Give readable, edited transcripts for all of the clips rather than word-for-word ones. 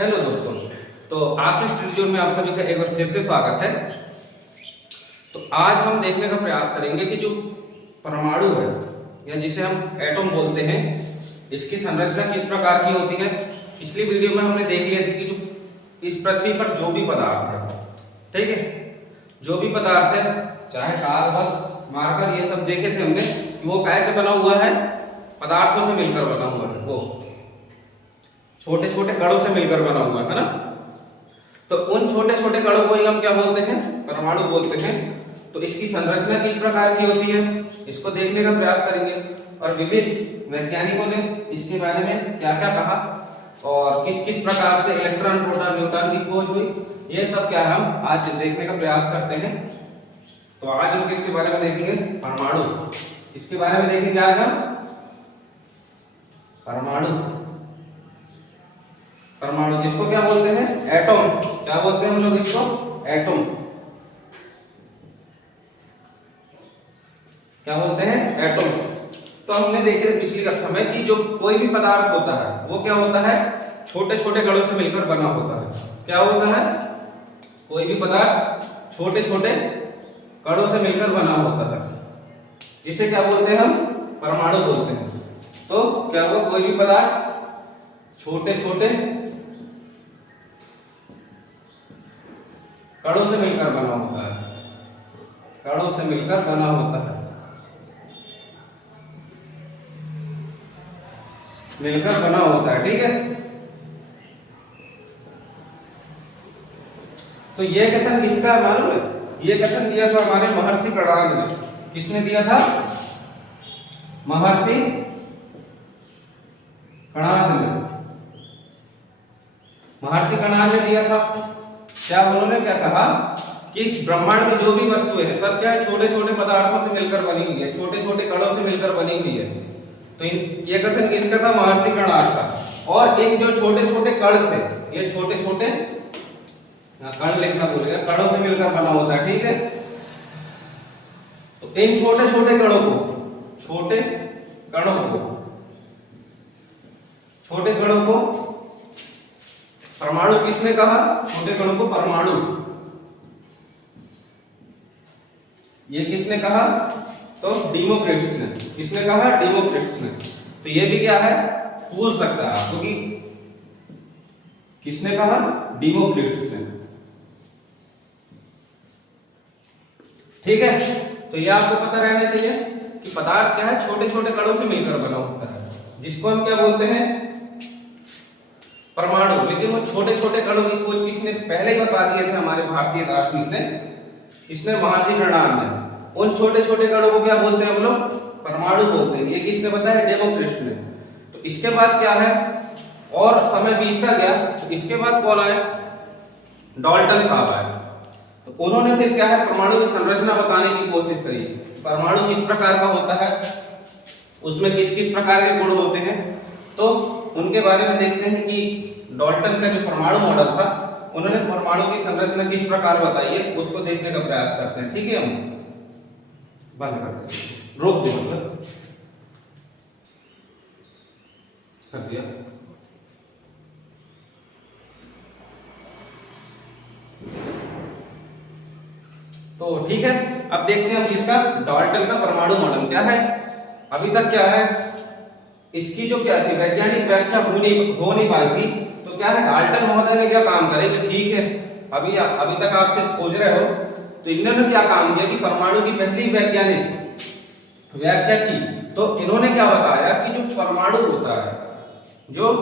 Hello दोस्तों। तो आशीष ट्रिज्योन में आप सभी का एक बार फिर से स्वागत है। तो आज हम देखने का प्रयास करेंगे कि जो परमाणु है या जिसे हम एटॉम बोलते हैं, इसकी संरचना किस प्रकार की होती है। पिछली वीडियो में हमने देख लिया था कि जो इस पृथ्वी पर जो भी पदार्थ है, ठीक है, जो भी पदार्थ है, चाहे कार, बस, मार्कर, ये सब देखे थे हमने कि वो कैसे बना हुआ है, पदार्थों से मिलकर बना हुआ है, वो छोटे छोटे कणों से मिलकर बना हुआ है ना। तो उन छोटे छोटे कणों को ही हम क्या बोलते हैं, परमाणु बोलते हैं। तो इसकी संरचना किस प्रकार की होती है, इसको देखने का प्रयास करेंगे और विभिन्न वैज्ञानिकों ने इसके बारे में क्या क्या कहा और किस किस प्रकार से इलेक्ट्रॉन, प्रोटॉन, न्यूट्रॉन की खोज हुई, ये सब क्या हम आज देखने का प्रयास करते हैं। तो आज हम किसके बारे में देखेंगे, परमाणु, इसके बारे में देखेंगे आज हम परमाणु। परमाणु जिसको क्या बोलते हैं, एटॉम। क्या बोलते हैं हम लोग इसको, एटॉम। क्या बोलते हैं, एटॉम। तो हमने देखे पिछली कक्षा में कि जो कोई भी पदार्थ होता है वो क्या होता है, छोटे छोटे कणों से मिलकर बना होता है। क्या होता है, कोई भी पदार्थ छोटे छोटे कणों से मिलकर बना होता है, जिसे क्या बोलते हैं, हम परमाणु बोलते हैं। तो क्या हुआ, कोई भी पदार्थ छोटे छोटे कणों से मिलकर बना होता है, कणों से मिलकर बना होता है, मिलकर बना होता है, ठीक है। तो ये कथन किसका है मालूम है, ये कथन दिया था हमारे महर्षि कणाद ने। किसने दिया था, महर्षि कणाद ने। महर्षि कणाद ने दिया था। क्या उन्होंने क्या कहा कि इस ब्रह्मांड में जो भी वस्तुएं हैं सब क्या है, छोटे छोटे पदार्थों से मिलकर बनी हुई है, छोटे छोटे कणों से मिलकर बनी हुई है। तो ये कथन किसका था, महर्षि कणाद का। और इन जो छोटे छोटे कण थे, ये छोटे छोटे कण लिखना भूलेगा, कणों से मिलकर बना होता है, ठीक है। तो इन छोटे छोटे कणों को, छोटे कणों को, छोटे कणों को परमाणु किसने कहा, छोटे कणों को परमाणु, ये किसने कहा, तो डेमोक्रिटस ने। किसने कहा, डेमोक्रिटस ने। तो ये भी क्या है, पूछ सकता है आपको कि किसने कहा, डेमोक्रिटस ने, ठीक है। तो ये आपको पता रहना चाहिए कि पदार्थ क्या है, छोटे छोटे कणों से मिलकर बना होता है, जिसको हम क्या बोलते हैं, परमाणु। लेकिन वो छोटे छोटे कणों की खोज किसने पहले ही बता दिए थे, हमारे भारतीय दार्शनिक ने, इसने महर्षि कणाद ने। उन छोटे छोटे कणों को क्या बोलते हैं हम लोग, परमाणु बोलते हैं। ये किसने बताया, डेमोक्रिटस ने। तो इसके बाद क्या है, और समय बीतता गया, तो इसके बाद कौन आया, डाल्टन साहब आए। तो उन्होंने फिर क्या है, परमाणु की संरचना बताने की कोशिश करी। परमाणु किस प्रकार का होता है, उसमें किस किस प्रकार के गुण होते हैं, तो उनके बारे में देखते हैं कि डाल्टन का जो परमाणु मॉडल था, उन्होंने परमाणु की संरचना किस प्रकार बताई है, उसको देखने का प्रयास करते हैं, ठीक है। हम बंद कर दें, रोक दो, मतलब कर दिया। तो ठीक है, अब देखते हैं हम किसका, डाल्टन का परमाणु मॉडल क्या है। अभी तक क्या है, इसकी जो क्या थी, वैज्ञानिक व्याख्या हो नहीं पाई थी। तो क्या है, डाल्टन महोदय ने क्या काम करे कि ठीक है, अभी तक आपसे खोज रहे हो, तो इन्होंने क्या काम किया कि परमाणु की पहली वैज्ञानिक व्याख्या की। तो इन्होंने क्या बताया कि जो परमाणु होता है, जो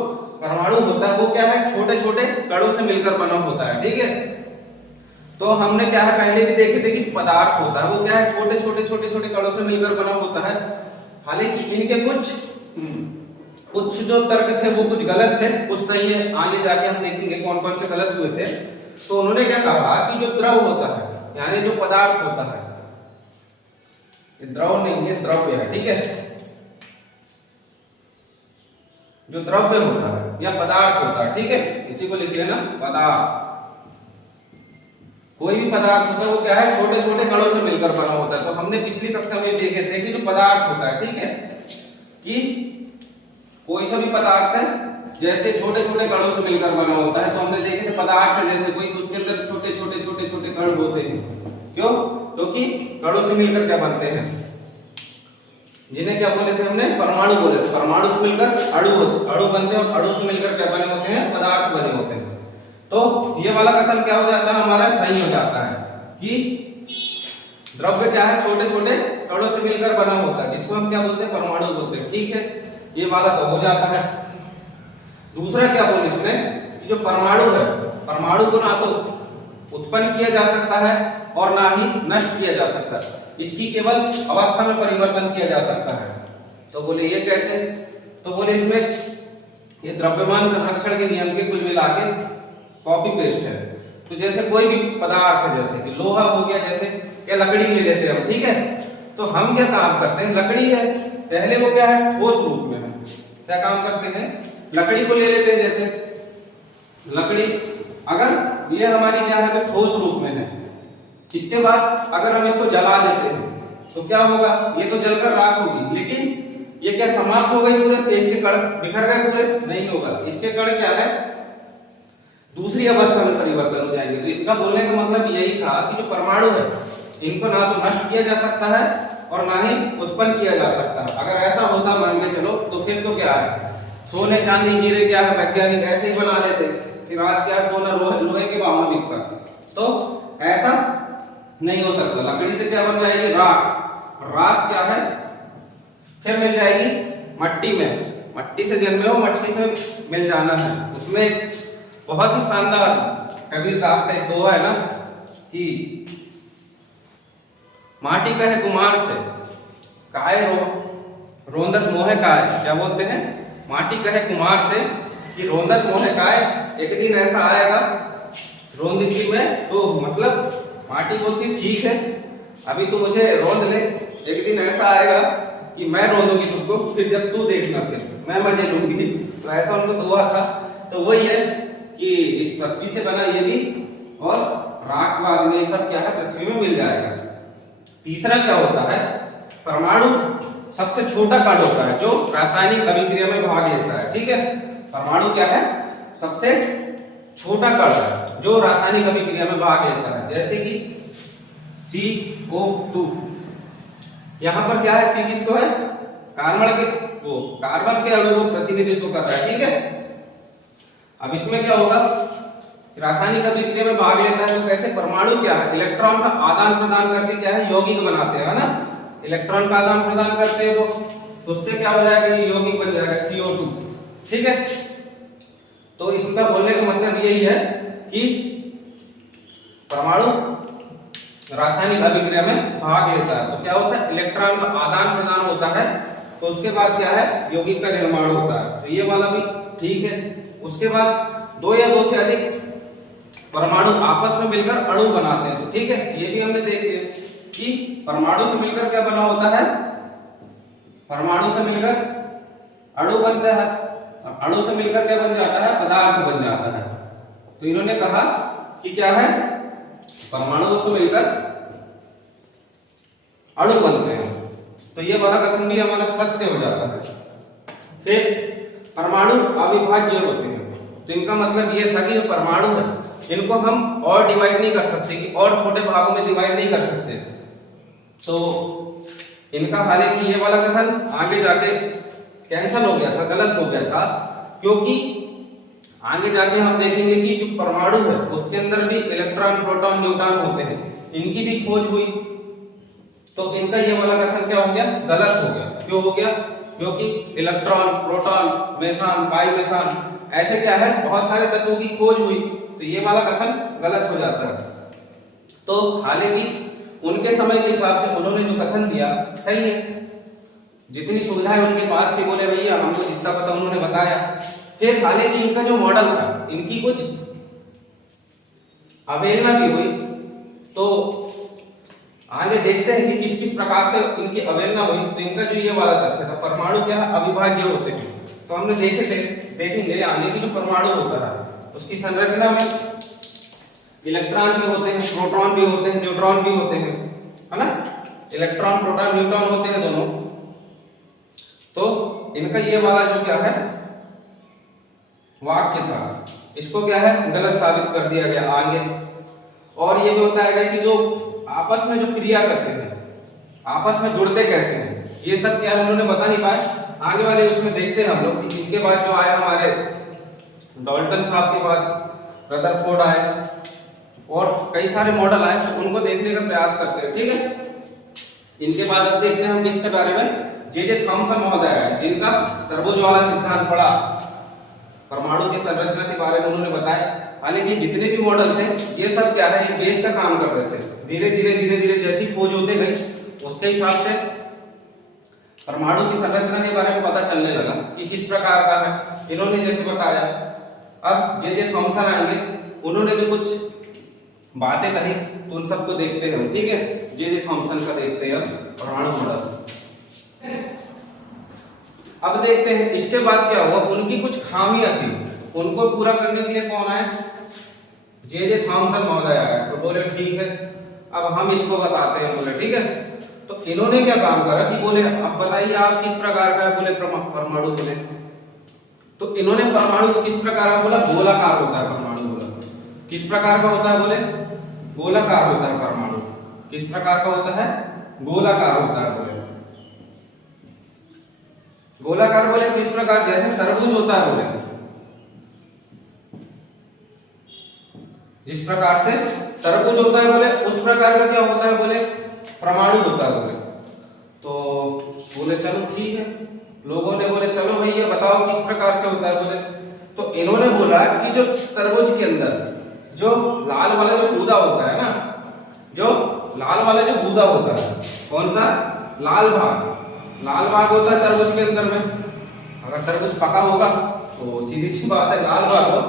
परमाणु होता है वो क्या है, छोटे छोटे कणों से मिलकर बना होता है, ठीक है। तो हमने क्या है, पहले भी देखे थे कि पदार्थ होता है वो क्या है, छोटे छोटे कणों से मिलकर बना होता है। हालांकि इनके कुछ जो तर्क थे वो कुछ गलत थे, कुछ सही है, आगे जाके हम देखेंगे कौन कौन से गलत हुए थे। तो उन्होंने क्या कहा कि जो द्रव होता है, यानी जो पदार्थ होता है, ये द्रव नहीं है, द्रव्य है, ठीक है। जो द्रव्य होता है या पदार्थ होता है, ठीक है, इसी को लिख लेना, पदार्थ। कोई भी पदार्थ होता है वो क्या है, छोटे छोटे कणों से मिलकर बना होता है। तो हमने पिछली कक्षा में देखे थे कि जो पदार्थ होता है, ठीक है, कि कोई सा भी पदार्थ है जैसे छोटे छोटे कणों से मिलकर बना होता है। तो हमने देखे थे पदार्थ जैसे कोई, उसके अंदर छोटे छोटे छोटे छोटे कण होते हैं। क्यों? क्योंकि कणों से मिलकर क्या बनते हैं, जिन्हें क्या बोले थे हमने, परमाणु बोले थे। परमाणु से मिलकर अणु बनते हैं, और अणु से मिलकर क्या बने होते हैं, पदार्थ बने होते हैं। तो ये वाला कथन क्या हो जाता है हमारा, सही हो जाता है कि द्रव्य क्या है, छोटे छोटे कणों से मिलकर बना होता है, जिसको हम क्या बोलते हैं, परमाणु बोलते हैं। ठीक है, ये वाला तो हो जाता है। दूसरा क्या बोले इसने कि जो परमाणु है, परमाणु को ना तो उत्पन्न किया जा सकता है और ना ही नष्ट किया जा सकता है, इसकी केवल अवस्था में परिवर्तन किया जा सकता है। तो बोले ये कैसे? तो बोले इसमें ये द्रव्यमान संरक्षण के नियम के कुल मिला के कॉपी पेस्ट है। तो जैसे कोई भी पदार्थ है, जैसे कि लोहा हो गया, जैसे या लकड़ी ले लेते हैं हम, ठीक है। तो हम क्या काम करते हैं, लकड़ी है, पहले वो क्या है, ठोस रूप में है। क्या काम करते हैं, लकड़ी को ले लेते हैं, जैसे लकड़ी अगर ये हमारी क्या है, ठोस रूप में है। इसके बाद अगर हम इसको जला देते हैं तो क्या होगा, ये तो जलकर राख होगी, लेकिन ये क्या समाप्त हो गई पूरे, इसके कण बिखर गए पूरे? नहीं होगा, इसके कण क्या है, दूसरी अवस्था में परिवर्तन हो जाएंगे। तो इसका बोलने का मतलब यही था कि जो परमाणु है, इनको ना तो नष्ट किया जा सकता है और ना ही उत्पन्न किया जा सकता है। अगर ऐसा होता मान के चलो, तो फिर तो क्या है, सोने चांदी हीरे क्या है, वैज्ञानिक ऐसे ही बना लेते, फिर आज क्या सोना लोहे के भाव में बिकता। तो ऐसा नहीं हो सकता। लकड़ी से क्या बन जाएगी, राख। राख क्या है, फिर मिल जाएगी मट्टी में, मट्टी से जन्मे हो, मट्टी से मिल जाना है। उसमें एक बहुत ही शानदार कबीर दास का एक दोहा है ना कि माटी कहे कुमार से काय रोंदत मोहे काय। क्या बोलते हैं, माटी कहे कुमार से कि रोंदत मोहे काय, एक दिन ऐसा आएगा रोंदगी में, तो मतलब माटी बोलती ठीक है अभी तू मुझे रोंद ले, एक दिन ऐसा आएगा कि मैं रोंदूंगी तुमको, फिर जब तू देखना फिर मैं मजे लूंगी। तो ऐसा उनको दुआ था। तो वही है कि इस पृथ्वी से बना ये भी, और राख बाद में सब क्या है, पृथ्वी में मिल जाएगा। तीसरा क्या होता है, परमाणु सबसे छोटा कण होता है जो रासायनिक अभिक्रिया में भाग लेता है। ठीक है, परमाणु क्या है, सबसे छोटा कण है जो रासायनिक अभिक्रिया में भाग लेता है। जैसे कि CO2, यहां पर क्या है, C किसको है, कार्बन के अणु को प्रतिनिधित्व करता है। ठीक है, अब इसमें क्या होगा, रासायनिक अभिक्रिया में भाग लेता है। तो कैसे, परमाणु क्या है, इलेक्ट्रॉन का आदान प्रदान करके क्या है, यौगिक बनाते हैं ना, इलेक्ट्रॉन का आदान प्रदान करते हैं तो उससे क्या हो जाएगा, ये यौगिक बन जाएगा CO2। ठीक है, तो इसका बोलने का मतलब यही है कि परमाणु रासायनिक अभिक्रिया में भाग लेता है। तो क्या होता है, इलेक्ट्रॉन का आदान प्रदान होता है, तो उसके बाद क्या है, यौगिक का निर्माण होता है। तो ये वाला भी ठीक है। उसके बाद दो या दो से अधिक परमाणु आपस में मिलकर अणु बनाते हैं। तो ठीक है, ये भी हमने देख लिया कि परमाणु से मिलकर क्या बना होता है, परमाणु से मिलकर अणु बनता है, अणु से मिलकर क्या बन जाता है, पदार्थ बन जाता है। तो इन्होंने कहा कि क्या है, परमाणु से मिलकर अणु बनते हैं। तो ये वाला कथन भी हमारा सत्य हो जाता है। फिर परमाणु अविभाज्य होते हैं। तो इनका मतलब ये था कि जो परमाणु है, इनको हम और डिवाइड नहीं कर सकते, कि और छोटे भागों में डिवाइड नहीं कर सकते। तो इनका हालांकि ये वाला कथन आगे जाके कैंसिल हो गया था, गलत हो गया था, क्योंकि आगे जाके हम देखेंगे कि जो परमाणु है उसके अंदर भी इलेक्ट्रॉन, प्रोटॉन, न्यूट्रॉन होते हैं, इनकी भी खोज हुई। तो इनका ये वाला कथन क्या हो गया, गलत हो गया। क्यों हो गया, क्योंकि electron, proton, Mason, by Mason, ऐसे क्या है, बहुत सारे तत्वों की खोज हुई। तो ये वाला कथन गलत हो जाता है। तो हालांकि उनके समय के हिसाब से उन्होंने जो कथन दिया सही है, जितनी सुविधाएं उनके पास थी, बोले भैया हमको जितना पता उन्होंने बताया। फिर हालांकि इनका जो मॉडल था, इनकी कुछ अवहेलना भी हुई। तो आगे देखते हैं कि किस किस प्रकार से इनकी अवहेलना हुई। तो इनका जो ये वाला तथ्य था, परमाणु क्या अविभाज्य होते हैं। तो हमने देखे थे, देखेंगे आगे की जो परमाणु होता है उसकी संरचना में इलेक्ट्रॉन भी होते हैं, प्रोटॉन भी होते हैं, न्यूट्रॉन भी होते हैं, है ना। इलेक्ट्रॉन, प्रोटॉन, न्यूट्रॉन होते हैं दोनों। तो इनका ये वाला जो क्या है, वाक्य था, इसको क्या है गलत साबित कर दिया गया आगे। और ये भी बताया गया कि जो आपस में जो क्रिया करते हैं, आपस में जुड़ते कैसे हैं, ये सब क्या है उन्होंने बता नहीं पाए। आगे वाले उसमें देखते हैं हम लोग कि इनके बाद जो आए हमारे डाल्टन साहब के बाद रदरफोर्ड आए और कई सारे मॉडल आए, तो उनको देखने का प्रयास करते हैं। ठीक है, इनके बाद अब देखते हैं हम किसके बारे में, जे थॉमसन महोदय है, जिनका तरबूज वाला सिद्धांत पढ़ा, परमाणु की संरचना के बारे में उन्होंने बताया। हालांकि जितने भी मॉडल थे ये सब क्या है, ये बेस का काम कर रहे थे। धीरे धीरे जैसी खोज होते गई उसके हिसाब से परमाणु की संरचना के बारे में पता चलने लगा कि किस प्रकार का है। इन्होंने जैसे बताया, अब जे थॉमसन आएंगे, उन्होंने भी कुछ बातें कही, तो उन सबको देखते हैं। ठीक है, जे थॉमसन का देखते हैं परमाणु मॉडल। अब देखते हैं इसके बाद क्या हुआ, उनकी कुछ खामियां थी, उनको पूरा करने के लिए कौन आए, जे थॉमसन महोदय आए। तो बोले ठीक है, अब हम इसको बताते हैं। बोले ठीक है, तो इन्होंने क्या काम करा कि बोले अब बताइए आप किस प्रकार का है, बोले परमाणु। बोले तो इन्होंने परमाणु को किस प्रकार का बोला, गोलाकार होता है परमाणु। बोला किस प्रकार का होता है, बोले गोलाकार होता है परमाणु। किस प्रकार का होता है, गोलाकार होता है। बोले गोलाकार, बोले किस प्रकार, जैसे तरबूज होता है, बोले जिस प्रकार से तरबूज होता है, बोले उस प्रकार का क्या होता है, बोले परमाणु होता है। बोले तो बोले चलो ठीक है, लोगों ने बोले चलो भैया बताओ किस प्रकार से होता है। बोले तो इन्होंने बोला कि जो तरबूज के अंदर जो लाल वाला जो गूदा होता है ना, जो लाल वाला जो गूदा होता है, कौन सा, लाल भाग होता है तरबूज के अंदर में। अगर तरबूज पका होगा तो सीधी सी बात है लाल भाग हो,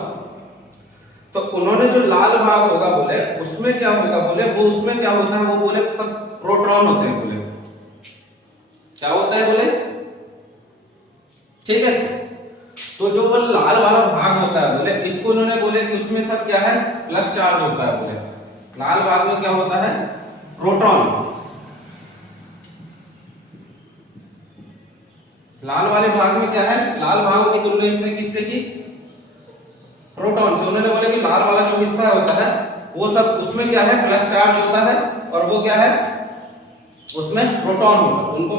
तो उन्होंने जो लाल भाग होगा, बोले उसमें क्या होगा, बोले वो उसमें क्या होता है, वो बोले सब प्रोटॉन होते हैं। बोले क्या होता है, बोले ठीक है, तो जो वो लाल वाला भाग होता है, बोले इसको उन्होंने बोले कि उसमें सब क्या है, प्लस चार्ज होता है। बोले लाल भाग में क्या होता है, प्रोटॉन। लाल वाले भाग में क्या है, लाल भागों की तुलना इसमें किससे की, प्रोटॉन से। उन्होंने बोले कि लाल वाला जो हिस्सा होता है वो सब उसमें क्या है, प्लस चार्ज होता है, और वो क्या है, उसमें प्रोटॉन होगा। उनको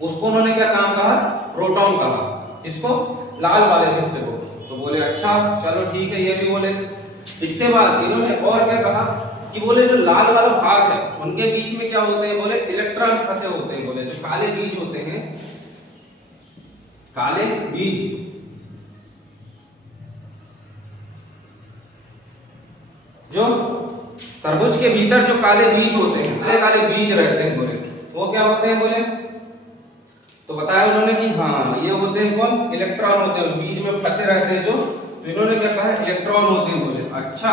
उसको उन्होंने क्या नाम कहा, प्रोटॉन कहा, इसको लाल वाले हिस्से को। तो बोले अच्छा चलो ठीक है, ये भी बोले। इसके बाद इन्होंने और क्या कहा कि बोले जो लाल वाला भाग है उनके बीच में क्या होते हैं, बोले इलेक्ट्रॉन फंसे होते हैं। बोले जो काले बीज होते हैं, काले बीज, जो तरबूज के भीतर जो काले बीज होते हैं, काले काले बीज रहते हैं, बोले वो क्या होते हैं। बोले तो बताया उन्होंने कि हाँ ये होते हैं कौन, इलेक्ट्रॉन होते हैं, बीज में फंसे रहते हैं जो। तो इन्होंने क्या कहा, इलेक्ट्रॉन होते हैं। बोले अच्छा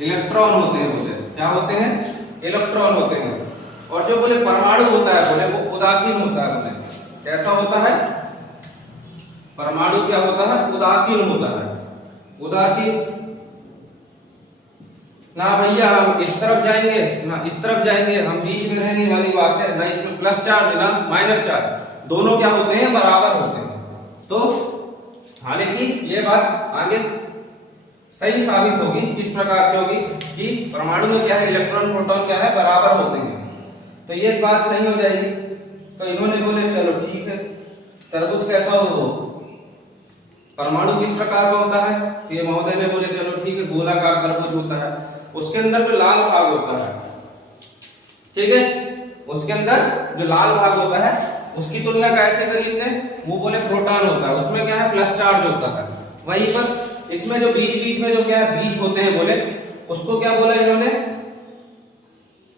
इलेक्ट्रॉन होते हैं। बोले क्या होते हैं, इलेक्ट्रॉन होते हैं। और जो बोले परमाणु होता है, बोले वो उदासीन होता है। बोले कैसा होता है, परमाणु क्या होता है, उदासीन होता है। उदासीन ना भैया हम इस तरफ जाएंगे ना इस तरफ जाएंगे, हम बीच में रहने वाली बात है, ना इसमें प्लस चार्ज ना माइनस चार्ज, दोनों क्या होते हैं, बराबर होते हैं। तो हालांकि ये बात आगे सही साबित होगी, किस प्रकार से होगी कि परमाणु में क्या है, इलेक्ट्रॉन प्रोटॉन क्या है, बराबर होते हैं। तो ये बात सही हो जाएगी। तो इन्होंने बोले चलो ठीक है, तरबूज कैसा हो, परमाणु किस प्रकार का होता है। तो ये महोदय ने बोले चलो ठीक है, गोलाकार तरबूज होता है, उसके अंदर जो लाल भाग होता है, ठीक है, उसके अंदर जो लाल भाग होता है उसकी तुलना कैसे करी ने, वो बोले प्रोटॉन होता है, उसमें क्या है, प्लस चार्ज होता है। वहीं पर इसमें जो बीच में जो क्या है, बीज होते हैं, बोले उसको क्या बोला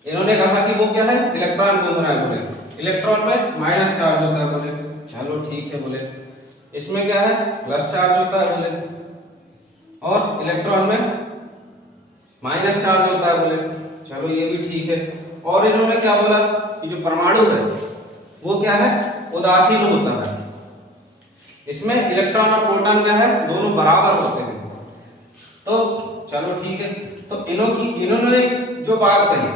इन्होंने कहा कि वो क्या है, इलेक्ट्रॉन घूम रहा है। बोले इलेक्ट्रॉन में माइनस चार्ज होता है। बोले चलो ठीक है, बोले इसमें क्या है, प्लस चार्ज होता है। बोले और इलेक्ट्रॉन में माइनस चार्ज होता है। बोले चलो ये भी ठीक है। और इन्होंने क्या बोला कि जो परमाणु है वो क्या है, उदासीन होता है, इसमें इलेक्ट्रॉन और प्रोटॉन क्या है, दोनों बराबर होते हैं। तो चलो ठीक है, तो इन्होंने जो बात कही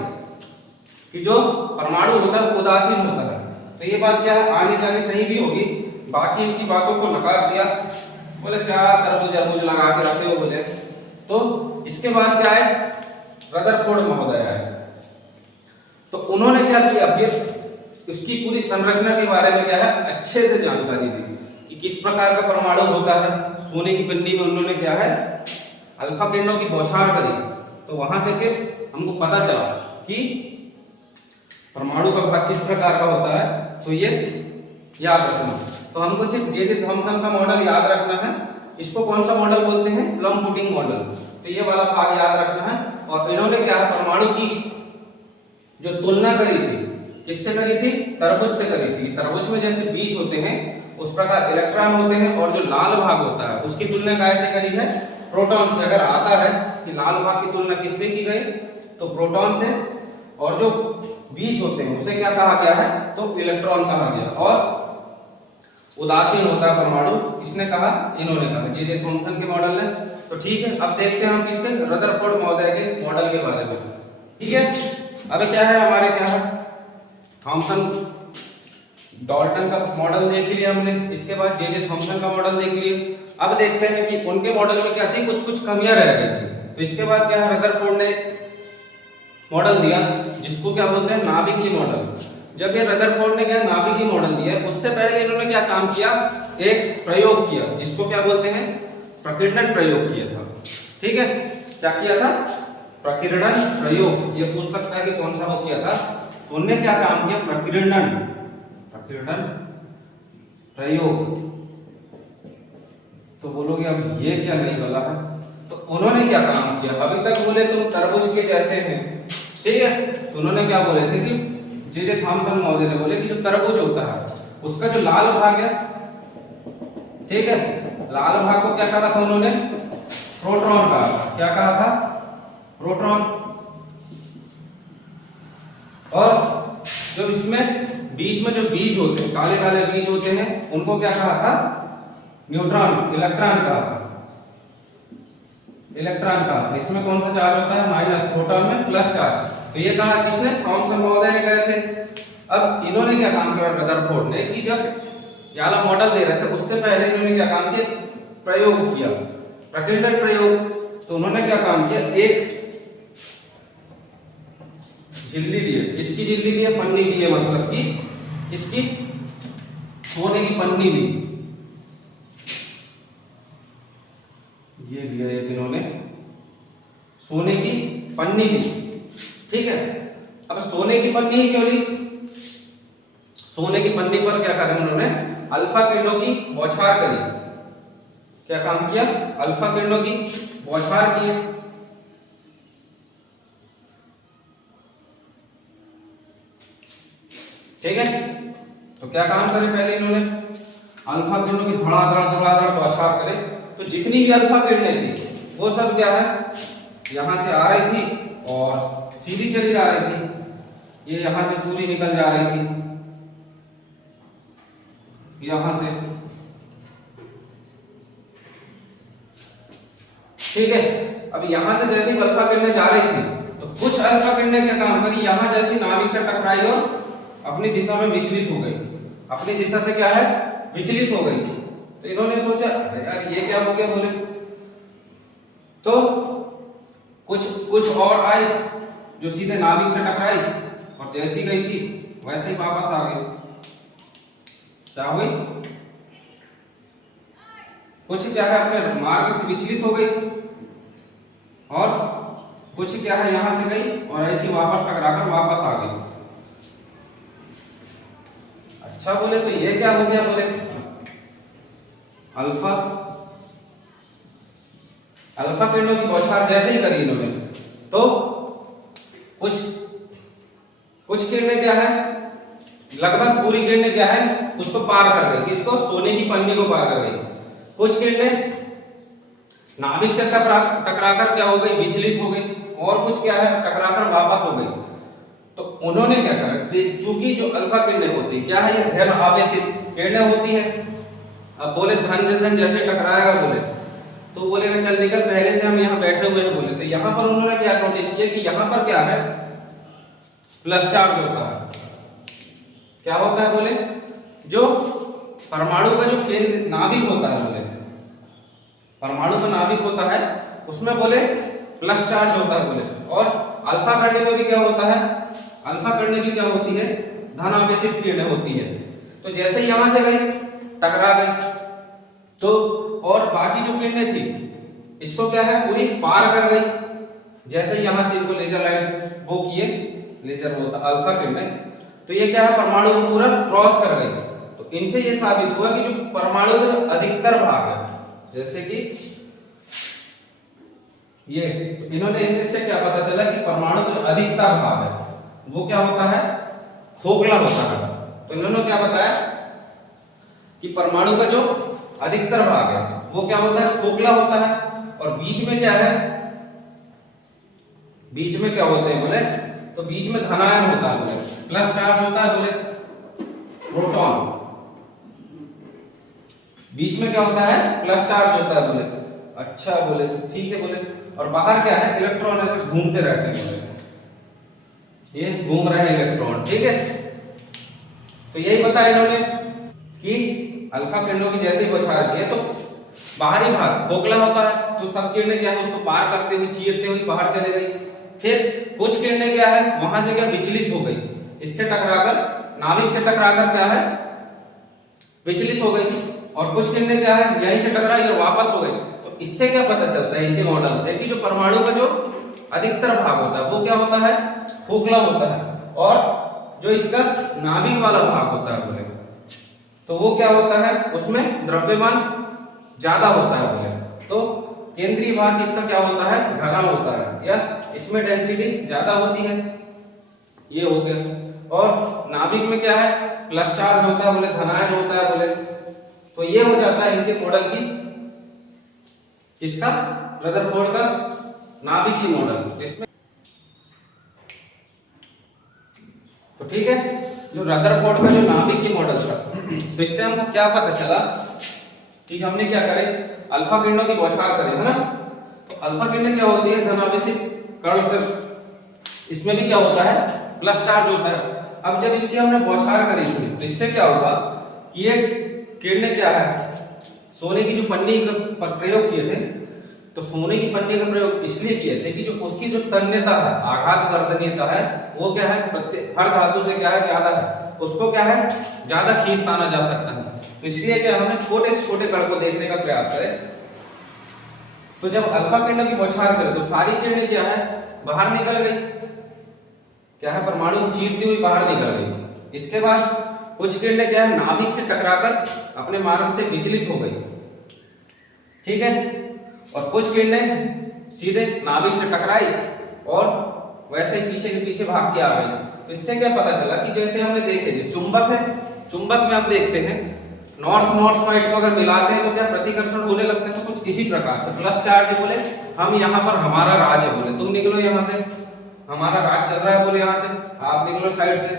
कि जो परमाणु होता है वो उदासीन होता है, तो ये बात क्या है, आगे जाके सही भी होगी। बाकी इनकी बातों को नकार दिया, बोले क्या तरबूज अरबूज लगा के रखे हो बोले। तो इसके बाद क्या है, रदरफोर्ड महोदय आए। तो उन्होंने क्या किया, फिर उसकी पूरी संरचना के बारे में क्या है अच्छे से जानकारी दी कि किस प्रकार का परमाणु होता है। सोने की पन्नी में उन्होंने क्या है अल्फा किरणों की बौछार करी। तो वहां से फिर हमको पता चला कि परमाणु का भाग किस प्रकार का होता है। तो ये याद रखना। तो हमको सिर्फ जे जे थॉमसन का मॉडल याद रखना है। इसको कौन सा मॉडल बोलते हैं, प्लम पुडिंग मॉडल। तो ये वाला भाग याद रखना है। और इन्होंने क्या है परमाणु की जो तुलना करी थी, किससे करी थी, तरबूज से करी थी। तरबूज में जैसे बीज होते हैं उस प्रकार इलेक्ट्रॉन होते हैं, और जो लाल भाग होता है उसकी तुलना कैसे करी है, प्रोटॉन से। अगर आता है कि लाल भाग की तुलना किससे की गई, तो प्रोटॉन से। और जो बीज होते हैं उसे क्या कहा गया है, तो इलेक्ट्रॉन कहा गया। और उदासीन होता है परमाणु, किसने कहा, इन्होंने कहा, जे जे थॉमसन के मॉडल ने। तो ठीक है, अब देखते हैं हम किसके, रदरफोर्ड महोदय के मॉडल के बारे में। ठीक है, अब क्या है हमारे क्या है, थॉमसन डाल्टन का मॉडल देख लिया हमने। इसके बाद जे जे थॉमसन का मॉडल देख लिया। अब देखते हैं कि उनके मॉडल में क्या थी, कुछ कुछ कमियां रह गई थी। तो इसके बाद क्या है, रदरफोर्ड ने मॉडल दिया जिसको क्या बोलते हैं, नाभिकीय मॉडल। जब ये रदरफोर्ड ने क्या नाभिकीय मॉडल दिया, उससे पहले इन्होंने क्या काम किया, एक प्रयोग किया जिसको क्या बोलते हैं, प्रकीर्णन प्रयोग किया था। ठीक है, क्या किया था, प्रकीर्णन प्रयोग। ये पूछ सकता है कि कौन सा वो किया था। तो उन्होंने क्या काम किया, प्रकीर्णन प्रयोग। तो बोलोगे अब ये क्या नहीं वाला है। तो उन्होंने क्या काम किया, अभी तक बोले तुम तरबूज के जैसे हैं, ठीक है। तो उन्होंने क्या बोले थे कि जे जे थॉमसन महोदय ने बोले कि जो तरबूज होता है उसका जो लाल भाग है, ठीक है, लाल भाग को क्या कहा था उन्होंने, प्रोटॉन कहा था। क्या कहा था, प्रोटॉन। और जो इसमें बीच में जो बीज होते हैं, काले काले बीज होते हैं, उनको क्या कहा था, न्यूट्रॉन, इलेक्ट्रॉन कहा था। इलेक्ट्रॉन का इसमें कौन सा चार्ज होता है, माइनस, प्रोटॉन में प्लस चार्ज। तो ये कहा किसने, थॉमसन महोदय ने कहे थे। अब इन्होंने क्या काम किया रदरफोर्ड ने, कि जब ये वाला मॉडल दे रहे थे उससे पहले इन्होंने क्या काम किया, प्रयोग किया, प्रकीर्णन प्रयोग। तो उन्होंने क्या काम किया, एक झिल्ली लिए, किसकी झिल्ली लिए, पन्नी लिए, मतलब कि किसकी, सोने की पन्नी ली। ये लिया एक इन्होंने सोने की पन्नी ली, ठीक है। अब सोने की पन्नी ही क्यों ली, सोने की पन्नी पर क्या करें उन्होंने, अल्फा किरणों की बौछार करी। क्या काम किया, अल्फा किरणों की बौछार की। ठीक है, तो क्या काम करे पहले इन्होंने, अल्फा किरणों की धड़ाधड़ बौछार करे। तो जितनी भी अल्फा किरणें थी वो सब क्या है, यहां से आ रही थी और सीधी चली जा रही थी। ये यहां से पूरी निकल जा रही थी, यहां से, ठीक है। अब यहां से जैसी अल्फा किरणें जा रही थी तो कुछ अल्फा किरणें क्या काम करी, यहां जैसी नाभिक से टकराई और अपनी दिशा में विचलित हो गई, अपनी दिशा से क्या है, विचलित हो गई। तो इन्होंने सोचा यार ये क्या हो गया, बोले तो कुछ और आई जो सीधे नाभिक से टकराई और जैसी गई थी वैसे ही वापस आ गई। क्या हुई, कुछ क्या है अपने मार्ग से विचलित हो गई और कुछ क्या है यहां से गई और ऐसी वापस टकराकर वापस आ गई। अच्छा बोले तो ये क्या हो गया, बोले अल्फा किरणों की बौछार जैसे ही करी इन्होंने तो कुछ किरणें क्या है, लगभग पूरी किरणें क्या है उसको पार कर गई, किसको, सोने की पन्नी को पार कर गई। कुछ किरणें नाभिक से टकराकर क्या हो गई, विचलित हो गई, और कुछ क्या है टकराकर वापस हो गई। तो उन्होंने क्या करा, क्योंकि जो अल्फा किरणें होती क्या है, ये धन आवेशित किरणें होती है। अब बोले धन जैसे टकराएगा बोले तो बोलेगा चल निकल, पहले से हम यहाँ बैठे हुए हैं बोले। तो यहाँ पर उन्होंने क्या नोटिस किया कि यहाँ पर क्या है, प्लस चार्ज होता है। क्या होता है बोले, जो परमाणु का जो केंद्र नाभिक होता है बोले, परमाणु का नाभिक होता है उसमें बोले प्लस चार्ज होता है बोले, और अल्फा कर्ण में भी क्या होता है, अल्फा कर्ण भी क्या होती है, धनावेशित किरणें होती है। तो जैसे ही यहां से गई टकरा गई तो, और बाकी जो किरणें थी इसको क्या है पूरी पार कर गई। जैसे ही यहां से इनको लेजर लाइट वो किए, लेजर होता अल्फा किरणें, तो ये क्या है परमाणु को पूरा क्रॉस कर गई। तो इनसे ये साबित हुआ कि जो परमाणु का जो अधिकतर भाग है, जैसे कि ये, तो इन्होंने इनसे क्या पता चला कि परमाणु का जो अधिकतर भाग है वो क्या होता है, खोखला होता है। तो इन्होंने क्या बताया कि परमाणु का जो अधिकतर भाग है वो क्या होता है, खोखला होता है, और बीच में क्या है, बीच में क्या होते हैं बोले, तो बीच में धनायन होता है बोले, प्लस चार्ज होता है बोले, प्रोटॉन, बीच में क्या होता है, प्लस चार्ज होता है बोले। अच्छा बोले, ठीक है बोले, और बाहर क्या है, इलेक्ट्रॉन ऐसे घूमते रहते हैं बोले, ये घूम रहे हैं इलेक्ट्रॉन, ठीक है। तो यही बताया इन्होंने कि अल्फा किरणों की जैसे ही बौछार की है तो बाहरी भाग खोखला होता है, तो सब किरणें क्या है उसको पार करते हुए चीरते हुए बाहर चले गई। फिर कुछ किरणें क्या है वहां से क्या विचलित हो गई, इससे टकराकर, नाभिक से टकराकर क्या है विचलित हो गई, और कुछ किरणें क्या है यहीं से टकराई और वापस हो गई। तो इससे क्या पता चलता है इनके मॉडल से कि जो परमाणु का जो अधिकतर भाग होता है वो क्या होता है, खोखला होता है, और जो इसका नाभिक वाला भाग होता है बोले तो वो क्या होता है, उसमें द्रव्यमान ज्यादा होता है बोले। तो केंद्रीय भाग इसका क्या होता है, घना होता है, या इसमें डेंसिटी ज्यादा होती है, ये हो गया। और नाभिक में क्या है, प्लस चार्ज होता है बोले, धनायन होता है बोले। तो ये हो जाता है इनके मॉडल की, किसका, रदरफोर्ड का नाभिकीय मॉडल। इसमें तो ठीक है, जो रदरफोर्ड का जो नाभिकीय मॉडल था, तो इससे हमको क्या पता चला कि हमने क्या करे, अल्फा किरणों की बौछार करें, है ना। तो अल्फा किरणें क्या होती है, धनावेशित कण से, इसमें भी क्या होता है, प्लस चार्ज होता है। अब जब इसकी हमने बौछार करी इसमें, तो इससे क्या होगा कि ये किरणें क्या है, सोने की जो पन्नी का प्रयोग किए थे, तो सोने की पन्नी का प्रयोग इसलिए किए थे कि जो उसकी जो तन्यता है, आघात वर्धनीयता है, वो क्या है हर धातु से क्या है ज्यादा है, उसको क्या है ज्यादा खींच ताना जा सकता है। तो इसलिए क्या हमने छोटे से छोटे कण को देखने का प्रयास करें। तो जब अल्फा किरणों की बौछार करें तो सारी किरणें क्या है बाहर निकल गई, क्या है परमाणु को चीरती हुई बाहर निकल गई। इसके बाद कुछ किरणें क्या है नाभिक से टकराकर अपने मार्ग से विचलित हो गई, ठीक है, और कुछ किरणें सीधे नाभिक से टकराई और वैसे ही पीछे के पीछे भाग के आ गई। तो इससे क्या पता चला कि जैसे हमने देखे जो चुंबक है, चुंबक में आप देखते हैं नॉर्थ नॉर्थ साइड को अगर मिलाते हैं तो क्या प्रतिकर्षण होने लगता है, तो कुछ इसी प्रकार से प्लस चार्ज है बोले, हम यहाँ पर हमारा राज है बोले, तुम निकलो यहाँ से, हमारा राज चल रहा है बोले, यहाँ से आप निकलो साइड से।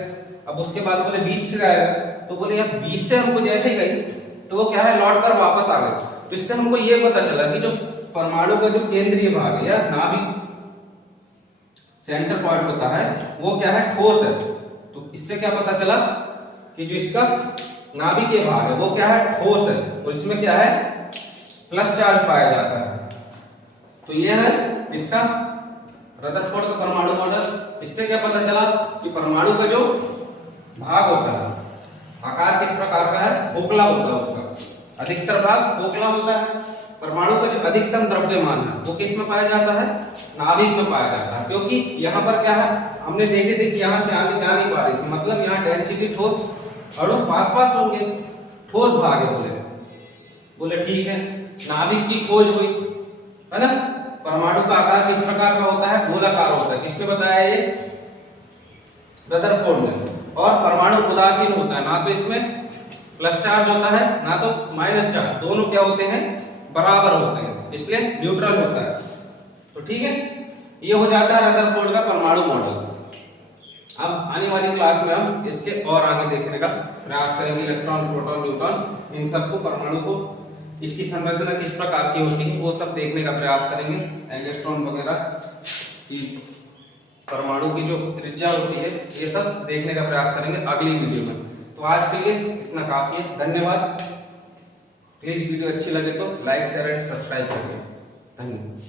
अब उसके बाद बोले बीच से आएगा, तो बोले यहाँ बीच से हमको जैसे ही गई तो वो क्या है लौट कर वापस आ गई। तो इससे हमको ये पता चला कि जो परमाणु का जो केंद्रीय भाग है या नाभिक सेंटर पॉइंट होता है वो क्या है ठोस है। तो इससे क्या पता चला कि जो इसका नाभिकीय भाग है वो क्या है ठोस है, और इसमें क्या है प्लस चार्ज पाया जाता है। तो ये है इसका रदरफोर्ड का परमाणु मॉडल। इससे क्या पता चला कि परमाणु का जो भाग होता है आकार किस प्रकार का है, खोखला होता है, उसका अधिकतर भाग खोखला होता है। परमाणु का जो अधिकतम द्रव्यमान है वो किस में पाया जाता है, नाभिक में पाया जाता है, क्योंकि यहाँ पर क्या है हमने देखे थे कि यहाँ से आगे जा नहीं पा रही थी, मतलब यहाँ डेंसिटी ठोस अणु पास पास होंगे, ठोस भाग है बोले ठीक है। नाभिक की खोज हुई है ना। परमाणु का आकार किस प्रकार का होता है, गोलाकार होता है, किसने बताया ये, रदरफोर्ड ने। और परमाणु उदासीन होता है, ना तो इसमें प्लस चार्ज होता है ना तो माइनस चार्ज, दोनों क्या होते हैं बराबर होते हैं, इसलिए न्यूट्रल होता है। तो ठीक है, ये हो जाता है रदरफोर्ड का परमाणु मॉडल। अब आने वाली क्लास में हम इसके और आगे देखने का प्रयास करेंगे, इलेक्ट्रॉन प्रोटॉन न्यूट्रॉन इन सबको, परमाणु को, इसकी संरचना किस प्रकार की होती है वो सब देखने का प्रयास करेंगे। एंगस्ट्रॉन वगैरह की परमाणु की जो त्रिज्या होती है ये सब देखने का प्रयास करेंगे अगली वीडियो में। तो आज के लिए इतना काफी है। धन्यवाद। प्लीज वीडियो अच्छी लगे तो लाइक शेयर एंड सब्सक्राइब करिए। धन्यवाद।